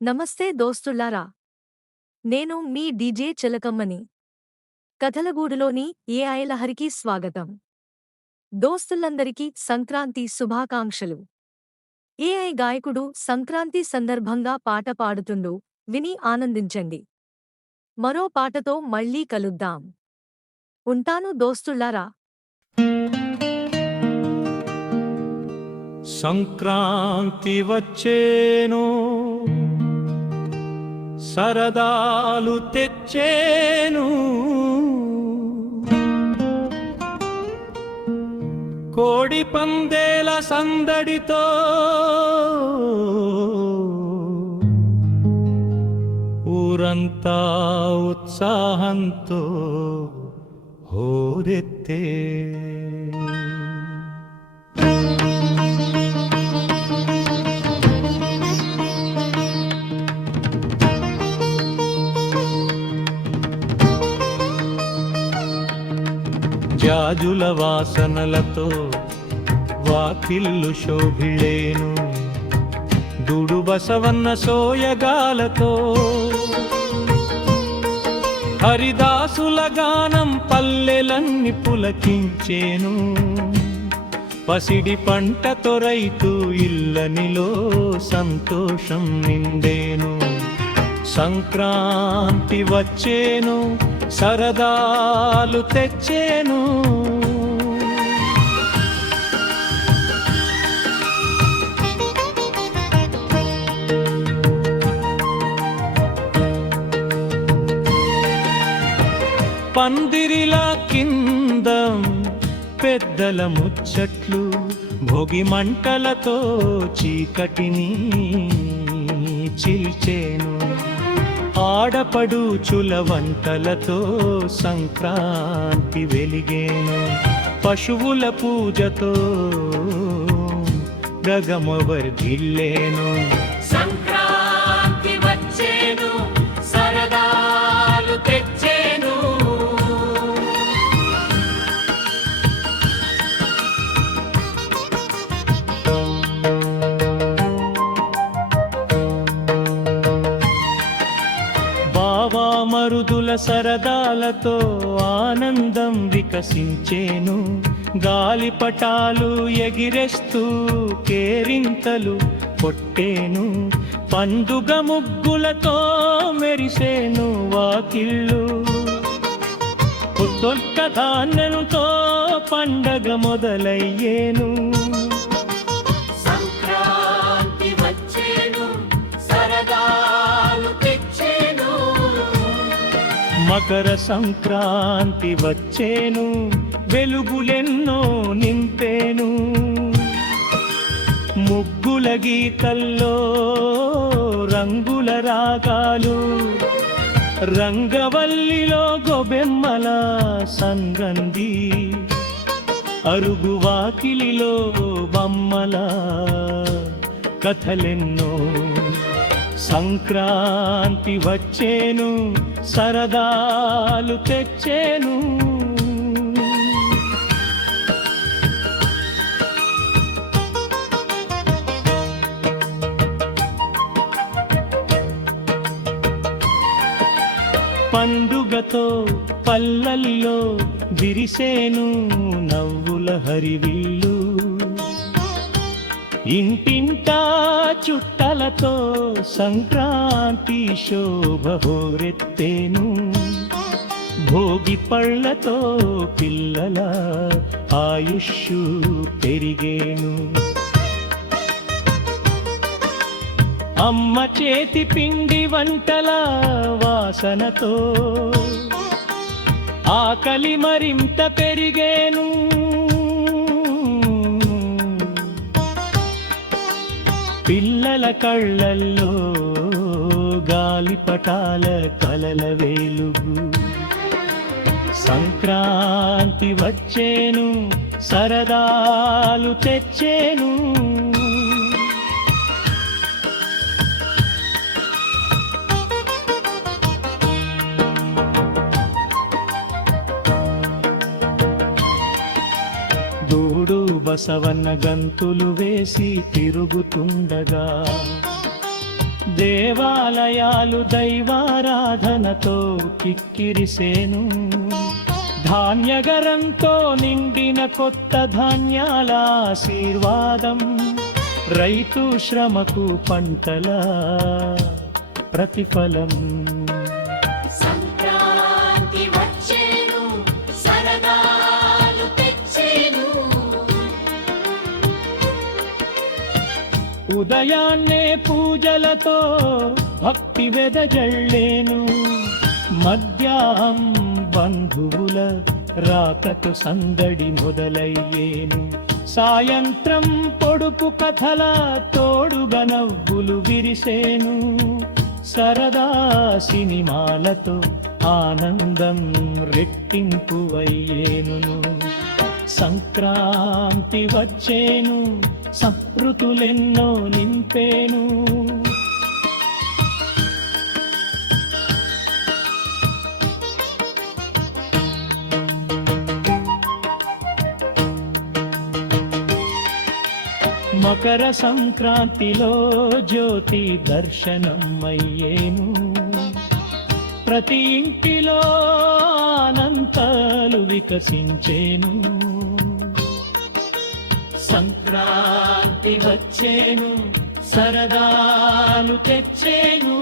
నమస్తే దోస్తుల్లారా. నేను మీ DJ చిలకమ్మని. కథలగూడులోని AI లహరికి స్వాగతం. దోస్తులందరికీ సంక్రాంతి శుభాకాంక్షలు. ఏఐ గాయకుడు సంక్రాంతి సందర్భంగా పాట పాడుతుండు, విని ఆనందించండి. మరో పాటతో మళ్ళీ కలుద్దాం. ఉంటాను దోస్తుల్లారా. సంక్రాంతి వచ్చేను, సరదాలు తెచ్చేను, కోడి పందేల సందడితో ఊరంతా ఉత్సాహంతో హోరెత్తే. జాజుల వాసనలతో వాకిళ్ళు శోభిళేను, దుడు బసవన్న సోయగాలతో హరిదాసుల గానం పల్లెలన్ని పులకించేను. పసిడి పంటతో రైతు ఇల్లనిలో సంతోషం నిండేను. సంక్రాంతి వచ్చేను, సరదాలు తెచ్చేను. పందిరిలా కిందం పెద్దల ముచ్చట్లు, భోగి మంటలతో చీకటిని చిల్చేను. ఆడపడుచుల వంటలతో సంక్రాంతి వెలిగేను. పశువుల పూజతో గగమవర్ధిల్లేను. సంక్రాంతి వచ్చేను, సరదాలు తెచ్చేను. మరుదుల సరదాలతో ఆనందం వికసించేను. గాలిపటాలు ఎగిరేస్తూ కేరింతలు కొట్టేను. పండుగ ముగ్గులతో మెరిసేను వాకిళ్ళు. కొత్త ధాన్యంతో పండగ మొదలయ్యేను. సంక్రాంతి వచ్చేను, సరదాలు తెచ్చేను. మకర సంక్రాంతి వచ్చేను, వెలుగులెన్నో నింపేను. ముగ్గుల గీతల్లో రంగుల రాగాలు, రంగవల్లిలో గొబెమ్మల సంగంది, అరుగు వాకిలిలో బొమ్మల కథలెన్నో. సంక్రాంతి వచ్చేను, సరదాలు తెచ్చేను. పండుగతో పల్లల్లో విరిసేను నవ్వుల హరివిల్లు. ఇంటింటా చుట్టలతో సంక్రాంతి శోభ హోరెత్తేను. భోగి పళ్ళతో పిల్లల ఆయుష్షు పెరిగేను. అమ్మ చేతి పిండి వంటల వాసనతో ఆకలి మరింత పెరిగేను. పిల్లల కళ్ళల్లో గాలిపటాల కలల వెలుగు. సంక్రాంతి వచ్చేను, సరదాలు తెచ్చేను. దూడు బసవన్న గంతులు వేసి తిరుగుతుండగా దేవాలయాలు దైవారాధనతో కిక్కిరిసేను ధాన్యగరంతో నిండిన కొత్త ధాన్యాల ఆశీర్వాదం రైతు శ్రమకు పంటల ప్రతిఫలం సంక్రాంతి వచ్చేను సరదాలు తెచ్చేను ఉదయాన్నే పూజలతో భక్తి వెదజల్లేను మధ్యాహ్నం బంధువుల రాకతో సందడి మొదలయ్యేను సాయంత్రం పొడుపు కథల తోడుగా నవ్వులు విరిసేను సరదా సినిమాలతో ఆనందం రెట్టింపు అయ్యేను సంక్రాంతి వచ్చేను సంస్కృతులెన్నో నింపేను మకర సంక్రాంతిలో జ్యోతి దర్శనం అయ్యేను ప్రతి ఇంటిలో అనంతాలు వికసించేను సంక్రాంతి వచ్చేను సరదాలు తెచ్చేను